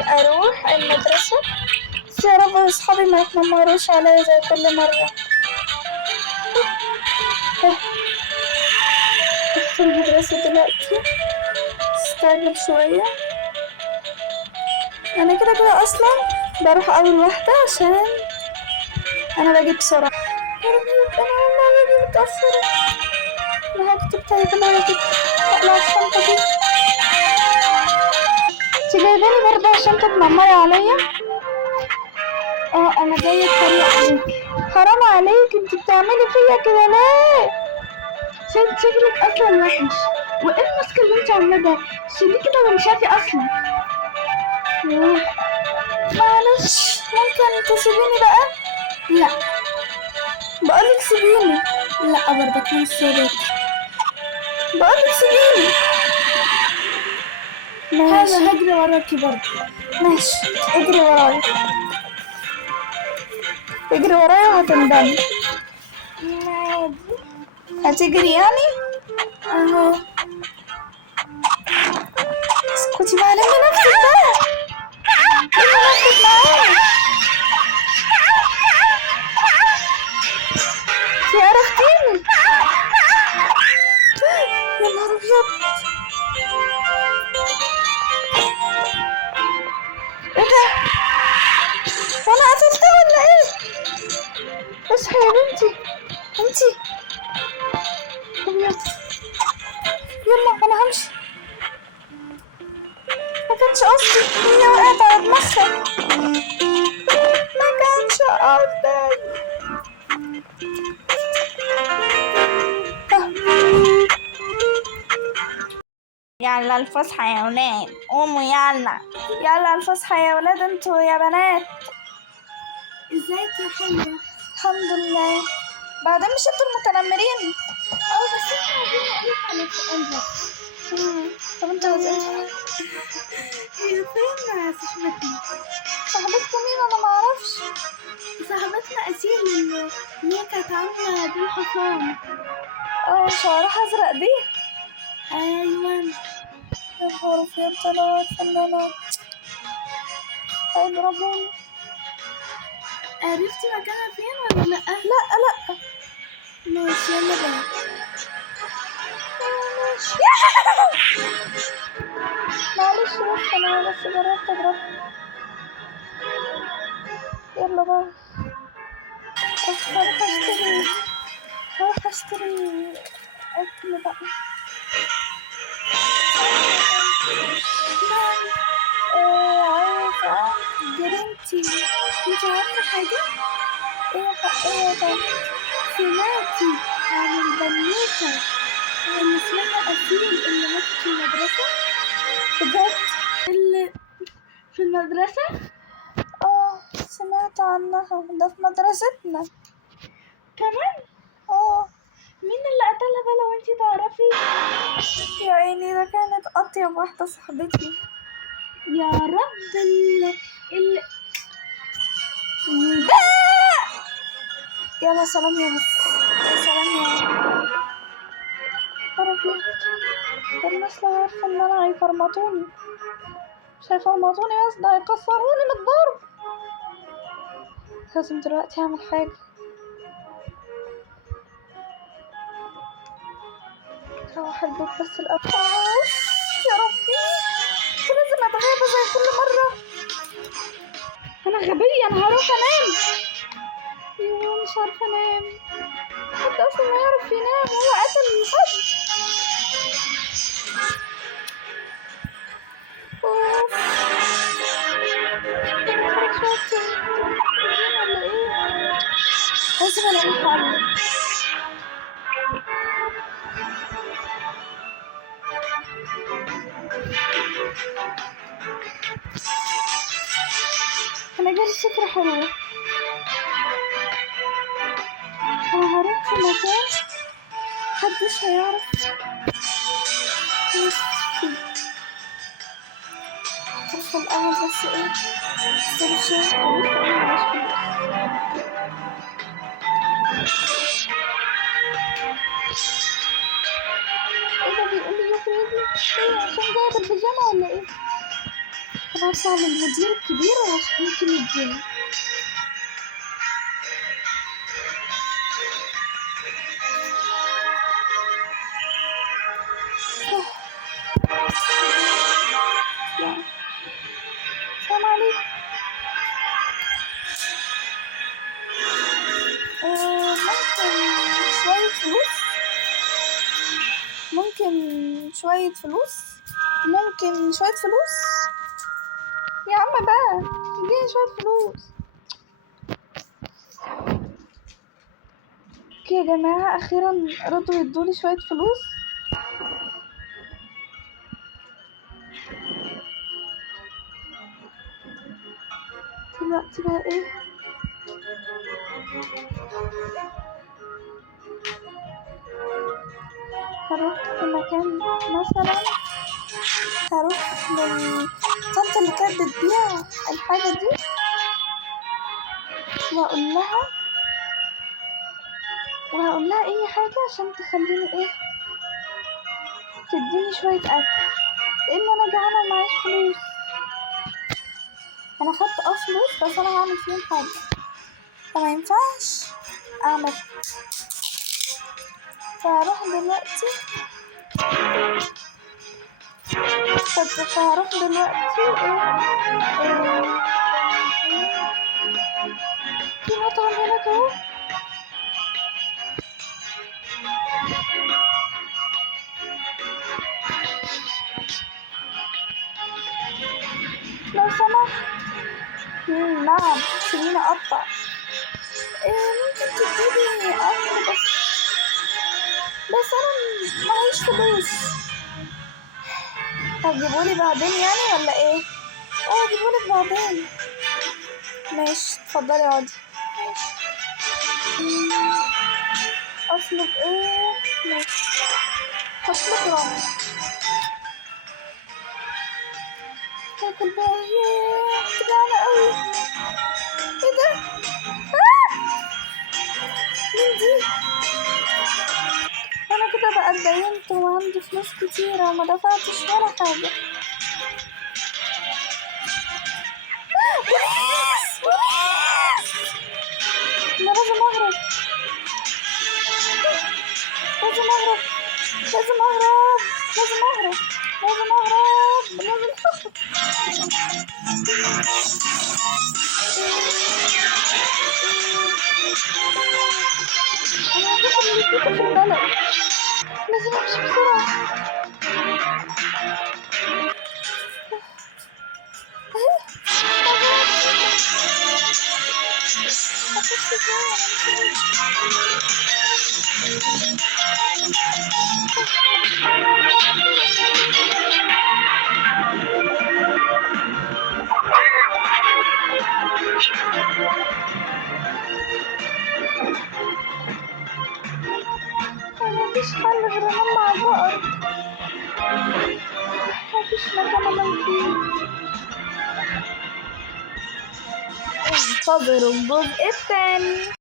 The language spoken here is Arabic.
اروح المدرسة، بس يا رب اصحابي ما يتنمروش عليا زي كل مرة. رحت المدرسة دلوقتي، استعجل شوية. انا كده كده اصلا بروح اول واحدة عشان انا باجي بسرعة. يا ربي انا والله باجي متأخرة. انا هكتب طيب الواجب، اقلع الشنطة دي. انتي جايباني برضه عشان تتنمري عليا؟ انا جاية اتريق عليكي. حرام عليك، انتي بتعملي فيا كده ليه؟ شكلك اصلا وحش، وايه الماسك اللي انتي عاملاه ده؟ شيليه كده وامشافي اصلا. معلش، ممكن تسيبيني بقى؟ لا، بقولك سيبيني. لا برضك مش سيبك، بقولك سيبيني. ماشي، هذا هجري وراكي برضه. ماشي، اجري ورايا، اجري ورايا وهتندمي. عادي. هتجري يعني؟ اهو. اسكتي بقى، لمي نفسك بقى، لمي نفسك معايا. انتي عرفتيني. يا نهار ابيض، ايه ده؟ وانا قتلتها ولا ايه؟ اصحي يا بنتي، انتي. ابيض، يلا انا همشي، ما كانش قصدي، هي وقعت على دماغها، ما كانش قصدي. يلا الفسحة يا ولاد، قوموا يلا. يلا الفسحة يا ولاد انتوا يا بنات. ازيك يا حلوة؟ الحمد لله. بعدين مش انتوا المتنمرين؟ بس احنا عايزين نقولك على سؤال بس. طب انتوا عايزين هي فين صاحبتنا؟ صاحبتكم مين؟ انا معرفش. صاحبتنا أسيل اللي هي كانت عاملة بالحصان. شعرها ازرق دي؟ ايوه. يا نهار ابيض، انا فنانات هيضربوني. عرفتي مكانها فين ولا لأ؟ لا. ماشي يلا بقى. ماشي. معلش بس انا بس جربت اضرب. يلا بقى، هروح اشتري اكل بقى. عايزة جرينتي. انت عارفة حاجة؟ ايه ده؟ سمعتي عن البنوتة اللي اسمها أسيل اللي ماتت في المدرسة؟ بجد؟ اللي في المدرسة؟ سمعت عنها، ده في مدرستنا كمان. مين اللي قتلها بقى لو انتي تعرفي؟ يا عيني، ده كانت أطيب واحدة صاحبتي. يا رب يلا سلام يا بس، سلام يا ربي. الناس لو عارفة ان انا هيفرمطوني، مش هيفرمطوني بس، ده هيكسروني من الضرب. لازم دلوقتي اعمل حاجة. اروح البيت بس الأول. يا ربي، لازم اتغابى زي كل مرة. انا غبية، انا هروح انام. مش عارفة انام، حد اصلا ما يعرف ينام، هو قتل الحد. لازم الاقي حل. انا جالي فكرة حلوة، انا هروح في مكان محدش هيعرف بس الأول بس ايه سيرشن ايه ده؟ بيقول لي يخرجي ايه عشان جايب البيجامة ولا ايه؟ هرفع للمدير الكبير عشان يمكن يديني. السلام عليكم. ممكن شوية فلوس. يا عم بقى اديني شوية فلوس. اوكي يا جماعة، اخيرا رضوا يدولي شوية فلوس. دلوقتي بقى ايه؟ هروح في مكان مثلا، هروح للطنط اللي كانت بتبيع الحاجة دي وهقول لها اي حاجة عشان تخليني ايه، تديني شوية اكل، لان انا جعانة ومعيش فلوس. انا خدت فلوس بس انا هعمل فيهم حاجة، فما ينفعش اعمل. فهروح دلوقتي في مطعم هناك اهو. لو سمحت. نعم، سيبيني اقطع. ممكن تديني اكل بس انا معيش فلوس. هتجيبولي بعدين يعني ولا ايه؟ هتجيبولي بعدين. ماشي، اتفضلي اقعدي. ماشي. اطلب ايه؟ ماشي، هطلب رامن. هاكل بقى. جعانة اوي. ايه ده؟ مين دي؟ انا كده بقى اتدينت وعندي فلوس كتيرة وما دفعتش ولا حاجة. انا لازم اهرب. انا هاخد اللي في البلد. لازم امشي بسرعة. مفيش حل غير انام مع البقر. مفيش مكان انام فيه. انتظروا الجزء الثاني.